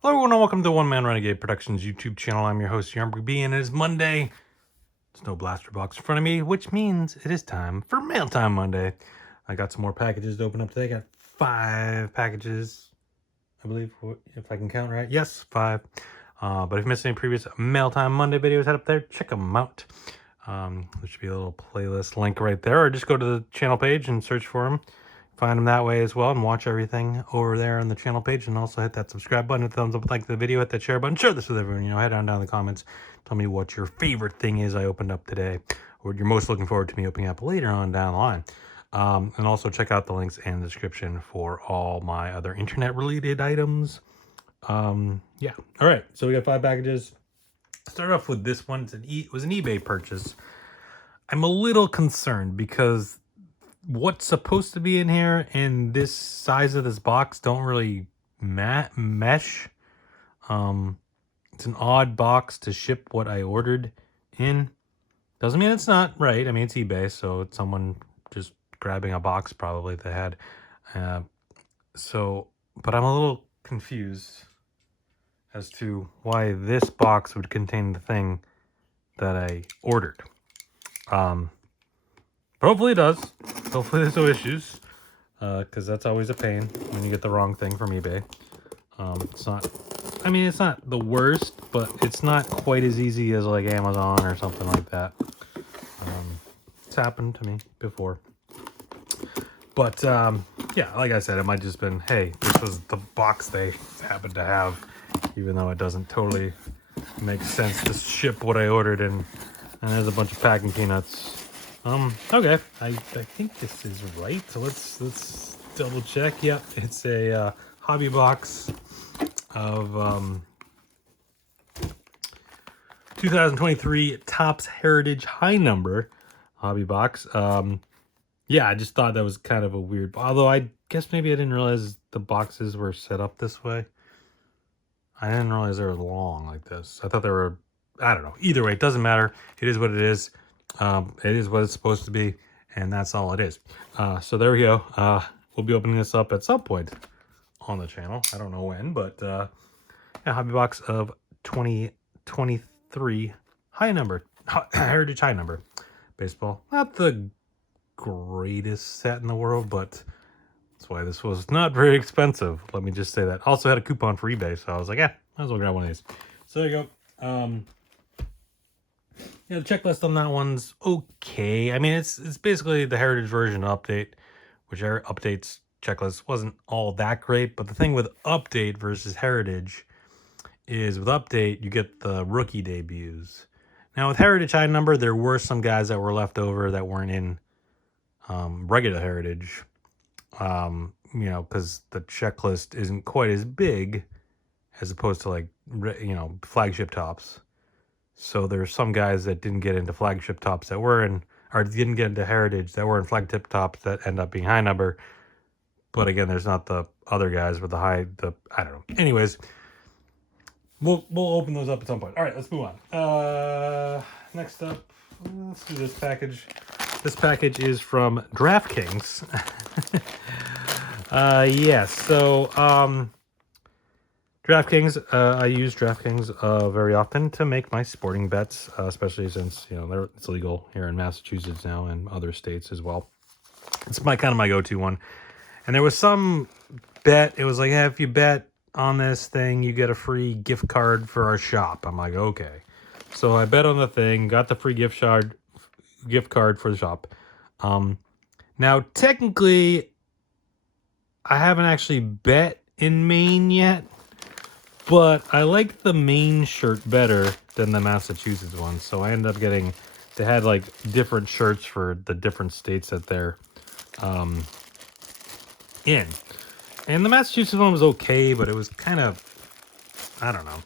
Hello everyone and welcome to One Man Renegade Productions YouTube channel. I'm your host, Yarmberg B, and it is Monday. There's no blaster box in front of me, which means it is time for Mail Time Monday. I got some more packages to open up today. I got 5 packages, I believe, if I can count right. Yes, 5. But if you missed any previous Mail Time Monday videos, head up there, check them out. There should be a little playlist link right there, or just go to the channel page and search for them. Find them that way as well, and watch everything over there on the channel page. And also hit that subscribe button, hit thumbs up, like the video, hit that share button, share this with everyone. Head on down in the comments, tell me what your favorite thing is I opened up today, or what you're most looking forward to me opening up later on down the line. And also check out the links in the description for all my other internet related items. Yeah. All right. So we got 5 packages. Start off with this one. It was an eBay purchase. I'm a little concerned because what's supposed to be in here and this size of this box don't really mesh. It's an odd box to ship what I ordered in. Doesn't mean it's not right. I mean, it's eBay, so it's someone just grabbing a box probably they had. But I'm a little confused as to why this box would contain the thing that I ordered. But hopefully it does. Hopefully there's no issues, because that's always a pain when you get the wrong thing from eBay. It's not, I mean, it's not the worst, but it's not quite as easy as like Amazon or something like that. It's happened to me before. But yeah, like I said, it might just been, hey, this was the box they happened to have, even though it doesn't totally make sense to ship what I ordered in. And there's a bunch of packing peanuts. Okay, I think this is right. So let's double check. Yep, it's a hobby box of 2023 Topps Heritage High Number hobby box. Yeah, I just thought that was kind of a weird. Although I guess maybe I didn't realize the boxes were set up this way. I didn't realize they were long like this. I thought they were. I don't know. Either way, it doesn't matter. It is what it is. It is what it's supposed to be, and that's all it is. So there we go. We'll be opening this up at some point on the channel. I don't know when, but a hobby box of 2023 high number, Heritage High Number baseball. Not the greatest set in the world, but that's why this was not very expensive. Let me just say that. Also had a coupon for eBay, so I was like, yeah, might as well grab one of these. So there you go. Yeah, the checklist on that one's okay. I mean, it's basically the Heritage version update, which updates checklist wasn't all that great. But the thing with update versus Heritage is with update, you get the rookie debuts. Now with Heritage High Number, there were some guys that were left over that weren't in regular Heritage. Because the checklist isn't quite as big as opposed to like, flagship tops. So there's some guys that didn't get into flagship tops that were in, or didn't get into Heritage that were in flagship tops that end up being high number. But again, there's not the other guys with I don't know. Anyways, we'll open those up at some point. All right, let's move on. Next up, let's do this package. This package is from DraftKings. Yes. So, DraftKings, I use DraftKings very often to make my sporting bets, especially since it's legal here in Massachusetts now and other states as well. It's my go-to one. And there was some bet. It was like, hey, if you bet on this thing, you get a free gift card for our shop. I'm like, okay. So I bet on the thing, got the free gift card for the shop. Now technically, I haven't actually bet in Maine yet. But I like the Maine shirt better than the Massachusetts one. So I ended up getting, they had like different shirts for the different states that they're in. And the Massachusetts one was okay, but it was kind of, I don't know.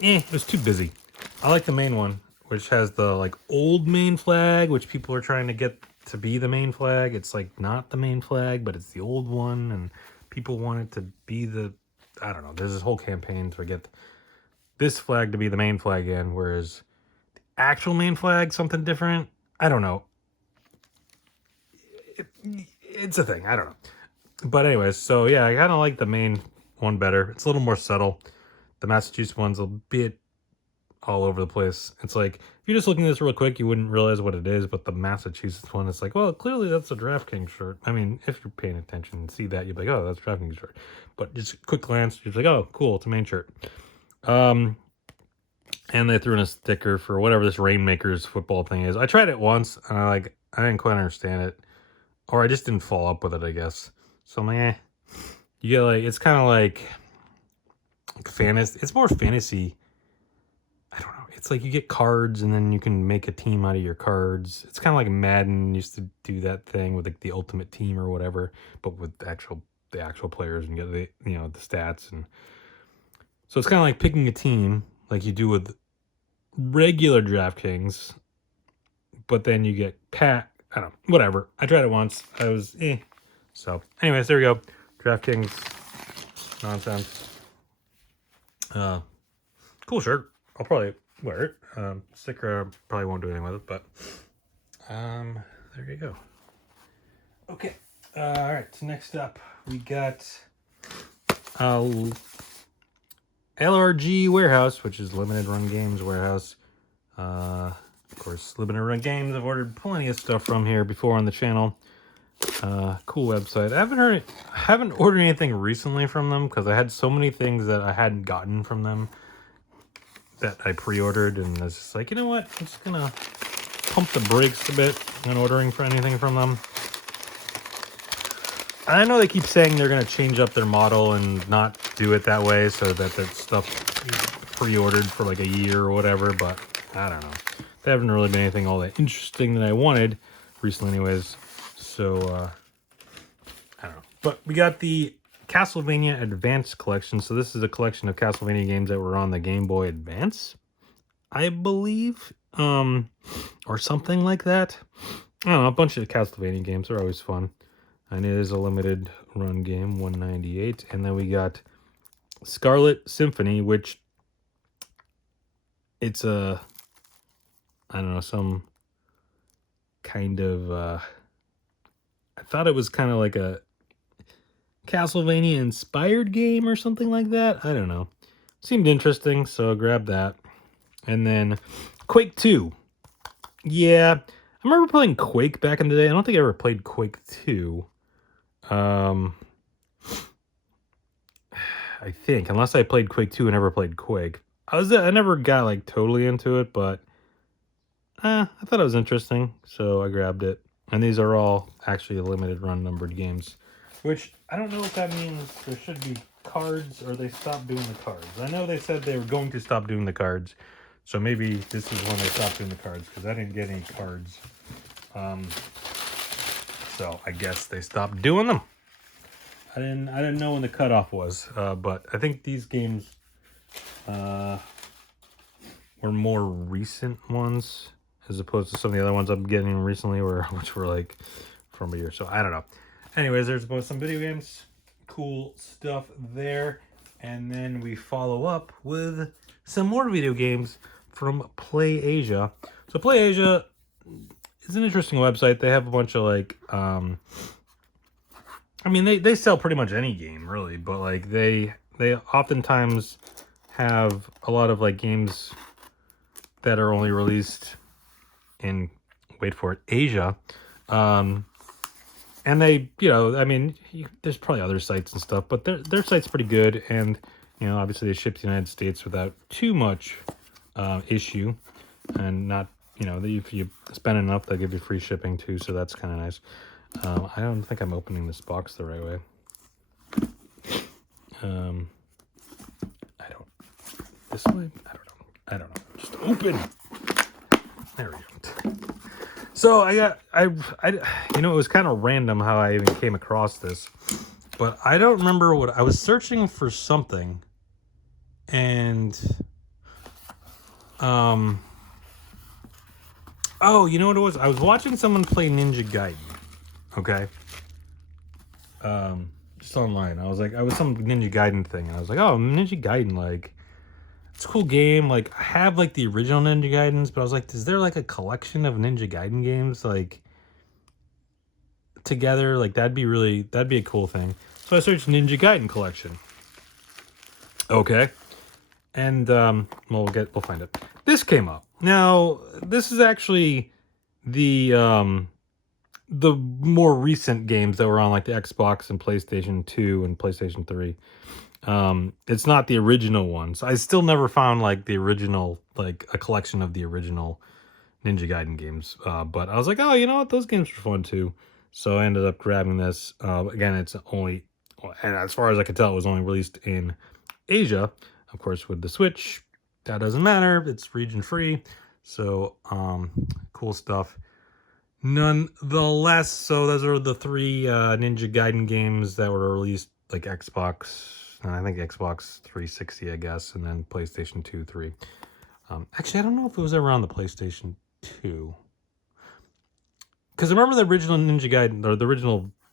It was too busy. I like the Maine one, which has the like old Maine flag, which people are trying to get to be the Maine flag. It's like not the Maine flag, but it's the old one, and people want it to be I don't know. There's this whole campaign to get this flag to be the Maine flag again, whereas the actual Maine flag, something different. I don't know. It's a thing. I don't know. But anyways, so yeah, I kind of like the main one better. It's a little more subtle. The Massachusetts one's a bit all over the place. It's like if you're just looking at this real quick, you wouldn't realize what it is. But the Massachusetts one, it's like, well, clearly that's a DraftKings shirt. I mean, if you're paying attention and see that, you'd be like, oh, that's a DraftKings shirt. But just a quick glance, you're like, oh, cool, it's a main shirt. And they threw in a sticker for whatever this Rainmakers football thing is. I tried it once, and I didn't quite understand it, or I just didn't follow up with it, I guess. So I'm like, eh. You get like, it's kind of like fantasy. It's more fantasy. I don't know. It's like you get cards, and then you can make a team out of your cards. It's kind of like Madden used to do that thing with like the Ultimate Team or whatever, but with the actual players and get the the stats. And so it's kind of like picking a team like you do with regular DraftKings, but then you get I don't know, whatever. I tried it once. I was So anyways, there we go. DraftKings nonsense. Cool shirt. I'll probably wear it. Sticker probably won't do anything with it, but there you go. Okay. All right. So next up, we got LRG Warehouse, which is Limited Run Games Warehouse. Of course, Limited Run Games. I've ordered plenty of stuff from here before on the channel. Cool website. I haven't ordered anything recently from them because I had so many things that I hadn't gotten from them that I pre-ordered, and I was just like, you know what? I'm just gonna pump the brakes a bit on ordering for anything from them. I know they keep saying they're gonna change up their model and not do it that way, so that stuff pre-ordered for like a year or whatever. But I don't know. They haven't really been anything all that interesting that I wanted recently, anyways. So I don't know. But we got the Castlevania Advance collection. So this is a collection of Castlevania games that were on the Game Boy Advance, I believe, or something like that. I don't know, a bunch of Castlevania games are always fun. And it is a limited run game, 198. And then we got Scarlet Symphony, which it's I don't know, some kind of, I thought it was kind of like a Castlevania inspired game or something like that. I don't know. Seemed interesting, so I grabbed that. And then Quake 2. Yeah, I remember playing Quake back in the day. I don't think I ever played Quake 2. I think, unless I played Quake 2 and never played Quake. I never got like totally into it, but I thought it was interesting, so I grabbed it. And these are all actually limited run numbered games, which I don't know if that means there should be cards or they stopped doing the cards. I know they said they were going to stop doing the cards, so maybe this is when they stopped doing the cards, because I didn't get any cards. So I guess they stopped doing them. I didn't know when the cutoff was, but I think these games were more recent ones as opposed to some of the other ones I'm getting recently, which were like from a year. So I don't know. Anyways, there's both some video games, cool stuff there, and then we follow up with some more video games from Play Asia. So Play Asia is an interesting website. They have a bunch of like, I mean, they sell pretty much any game really, but like they oftentimes have a lot of like games that are only released in, wait for it, Asia. And they, I mean, there's probably other sites and stuff, but their site's pretty good. And, obviously they ship to the United States without too much issue. And not, if you spend enough, they'll give you free shipping too. So that's kind of nice. I don't think I'm opening this box the right way. This way? I don't know. Just open. There we go. So it was kind of random how I even came across this, but I don't remember what I was searching for something, and oh, you know what it was? I was watching someone play Ninja Gaiden. Okay. Just online. I was some Ninja Gaiden thing, and I was like, oh, Ninja Gaiden, like, it's a cool game. Like, I have like the original Ninja Gaidens, but I was like, is there like a collection of Ninja Gaiden games? Like, together, like that'd be a cool thing. So I searched Ninja Gaiden collection. Okay. And we'll find it. This came up. Now, this is actually the more recent games that were on like the Xbox and PlayStation 2 and PlayStation 3. It's not the original ones. I still never found like the original, like a collection of the original Ninja Gaiden games. But I was like, oh, you know what? Those games were fun too. So I ended up grabbing this. Again, it's only, and as far as I can tell, it was only released in Asia. Of course, with the Switch, that doesn't matter. It's region free. So, cool stuff. Nonetheless, so those are the 3 Ninja Gaiden games that were released, like Xbox, and I think Xbox 360, I guess, and then PlayStation 2, 3. Actually, I don't know if it was ever on the PlayStation 2. Because I remember the original Ninja Gaiden, or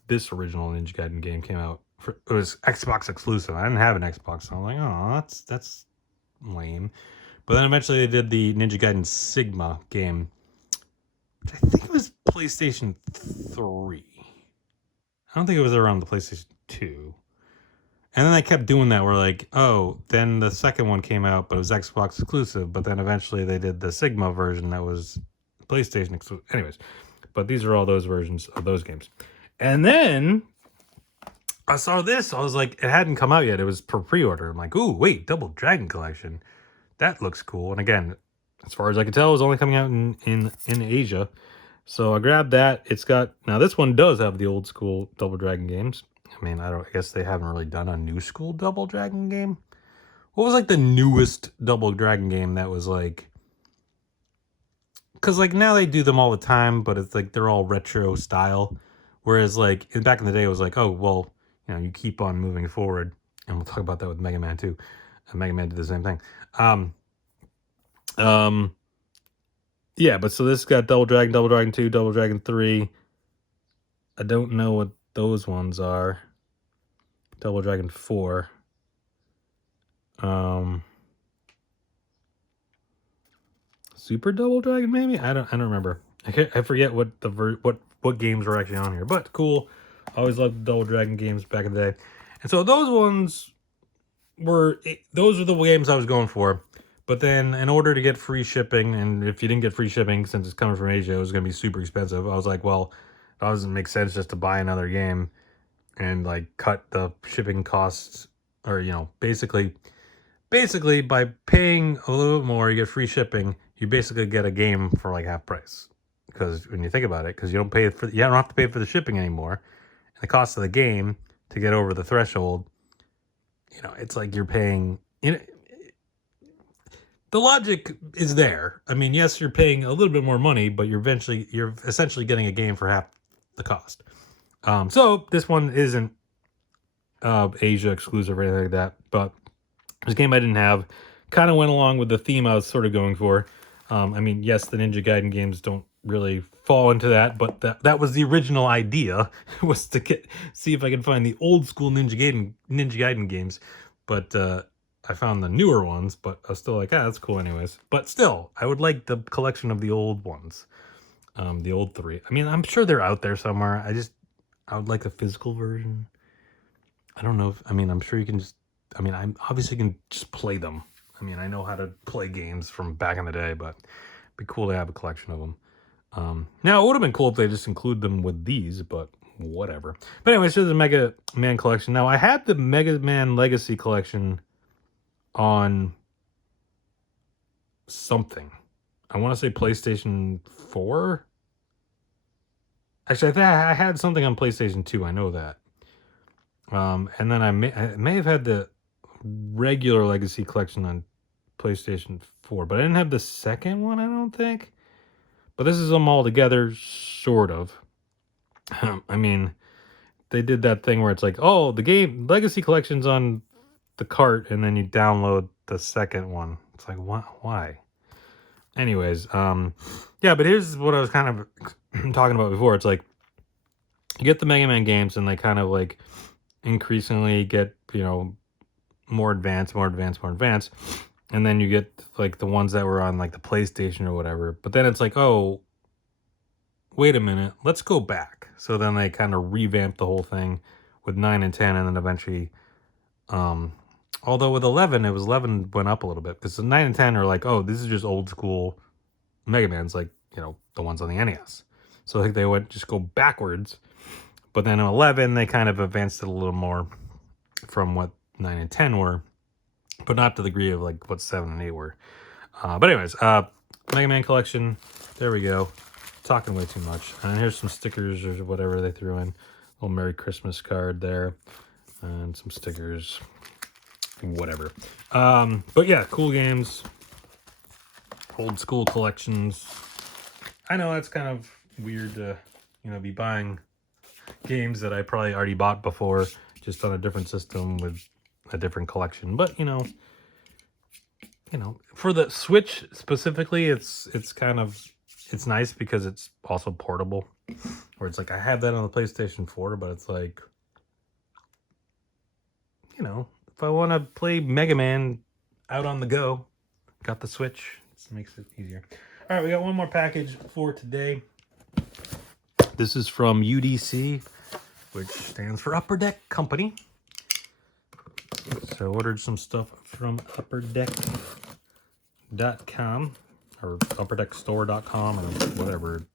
this original Ninja Gaiden game came out. It was Xbox exclusive. I didn't have an Xbox, so I'm like, oh, that's lame. But then eventually they did the Ninja Gaiden Sigma game, which I think it was PlayStation 3. I don't think it was around the PlayStation 2. And then they kept doing that where like, oh, then the second one came out, but it was Xbox exclusive. But then eventually they did the Sigma version that was PlayStation exclusive. Anyways, but these are all those versions of those games. And then I saw this. I was like, it hadn't come out yet. It was for pre-order. I'm like, ooh, wait, Double Dragon Collection. That looks cool. And again, as far as I could tell, it was only coming out in Asia. So I grabbed that. It's got, now this one does have the old school Double Dragon games. I mean, I guess they haven't really done a new school Double Dragon game. What was like the newest Double Dragon game that was like, because like now they do them all the time, but it's like they're all retro style. Whereas like back in the day, it was like, oh, well, you know, you keep on moving forward. And we'll talk about that with Mega Man too. Mega Man did the same thing. Yeah, but so this got Double Dragon 2, Double Dragon 3. I don't know what those ones are. Double Dragon 4. Super Double Dragon maybe? I don't remember. I forget what what games were actually on here. But cool. I always loved the Double Dragon games back in the day. And so those ones were those are the games I was going for. But then in order to get free shipping, and if you didn't get free shipping since it's coming from Asia, it was going to be super expensive. I was like, well, it doesn't make sense just to buy another game and like cut the shipping costs, or you know, basically by paying a little bit more, you get free shipping. You basically get a game for like half price. Because when you think about it, because you don't have to pay for the shipping anymore. And the cost of the game to get over the threshold, you know, it's like you're paying, you know, the logic is there. I mean, yes, you're paying a little bit more money, but you're essentially getting a game for half the cost. So this one isn't Asia exclusive or anything like that, but this game I didn't have kind of went along with the theme I was sort of going for. I mean, yes, the Ninja Gaiden games don't really fall into that, but that was the original idea, was to see if I could find the old school Ninja Gaiden games. But I found the newer ones, but I was still like, that's cool anyways. But still, I would like the collection of the old ones. The old 3. I mean, I'm sure they're out there somewhere. I would like the physical version. I don't know I'm sure you can just, I obviously can just play them. I mean, I know how to play games from back in the day, but it'd be cool to have a collection of them. Now, it would have been cool if they just include them with these, but whatever. But anyways, here's the Mega Man collection. Now, I had the Mega Man Legacy collection on something. I want to say PlayStation 4. Actually, I had something on PlayStation 2. I know that. And then I may have had the regular Legacy collection on PlayStation 4, but I didn't have the second one, I don't think. But this is them all together, sort of. I mean, they did that thing where it's like, oh, the game Legacy collection's on the cart, and then you download the second one. It's like, why? Anyways, yeah, but here's what I was kind of talking about before. It's like, you get the Mega Man games, and they kind of like increasingly get, you know, more advanced. And then you get like the ones that were on like the PlayStation or whatever. But then it's like, oh, wait a minute, let's go back. So then they kind of revamped the whole thing with 9 and 10, and then eventually, although with 11, 11 went up a little bit, because the 9 and 10 are like, oh, this is just old school Mega Man's, like, you know, the ones on the NES. So I think they went just go backwards. But then in 11, they kind of advanced it a little more from what 9 and 10 were, but not to the degree of like what 7 and 8 were. But anyways, Mega Man collection. There we go. Talking way too much. And here's some stickers or whatever they threw in. Little Merry Christmas card there, and some stickers. Whatever. But yeah, cool games. Old school collections. I know it's kind of weird to, you know, be buying games that I probably already bought before, just on a different system with a different collection. But you know, for the Switch specifically, it's kind of, it's nice because it's also portable. Where it's like I have that on the PlayStation 4, but it's like, you know, if I want to play Mega Man out on the go, got the Switch. This makes it easier. All right, we got one more package for today. This is from UDC, which stands for Upper Deck Company. So I ordered some stuff from upperdeck.com or upperdeckstore.com or whatever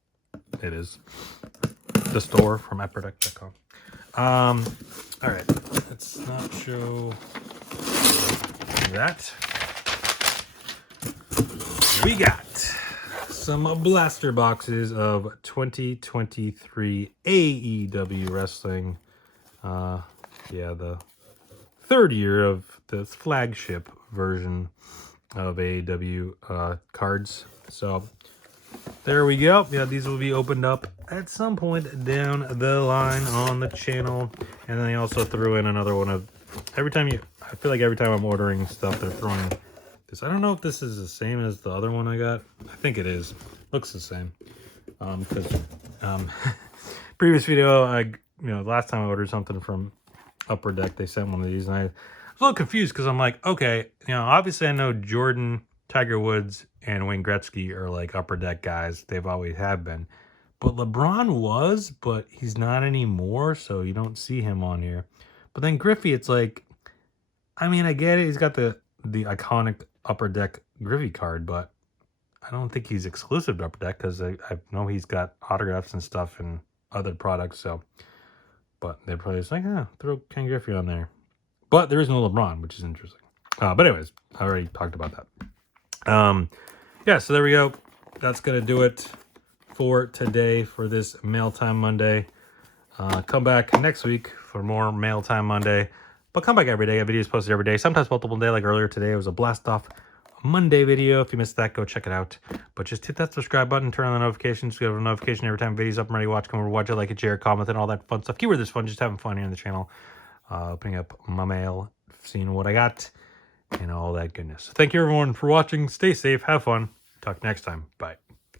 it is. The store from upperdeck.com. All right, let's not show that. We got some blaster boxes of 2023 AEW Wrestling. Yeah, the third year of the flagship version of AEW cards. So there we go. Yeah, these will be opened up at some point down the line on the channel. And then they also threw in another one of, I feel like every time I'm ordering stuff, they're throwing this. I don't know if this is the same as the other one I got. I think it is. Looks the same. Because previous video, last time I ordered something from Upper Deck, they sent one of these, and I was a little confused because I'm like, okay, obviously I know Jordan, Tiger Woods, and Wayne Gretzky are like Upper Deck guys. They've always have been. But LeBron was, but he's not anymore, so you don't see him on here. But then Griffey, it's like, I mean, I get it. He's got the iconic Upper Deck Griffey card, but I don't think he's exclusive to Upper Deck because I know he's got autographs and stuff and other products. So, but they're probably just like, throw Ken Griffey on there. But there is no LeBron, which is interesting. But anyways, I already talked about that. Yeah, so there we go. That's going to do it for today for this Mail Time Monday. Come back next week for more Mail Time Monday. But come back every day. I have videos posted every day, sometimes multiple day. Like earlier today, it was a Blast Off Monday video. If you missed that, go check it out. But just hit that subscribe button, turn on the notifications, get a notification every time videos up and ready to watch. Come over, watch it, like it, share, comment, and all that fun stuff. Keyword this fun, just having fun here on the channel. Opening up my mail, seeing what I got, and all that goodness. Thank you everyone for watching. Stay safe, have fun. Talk next time. Bye.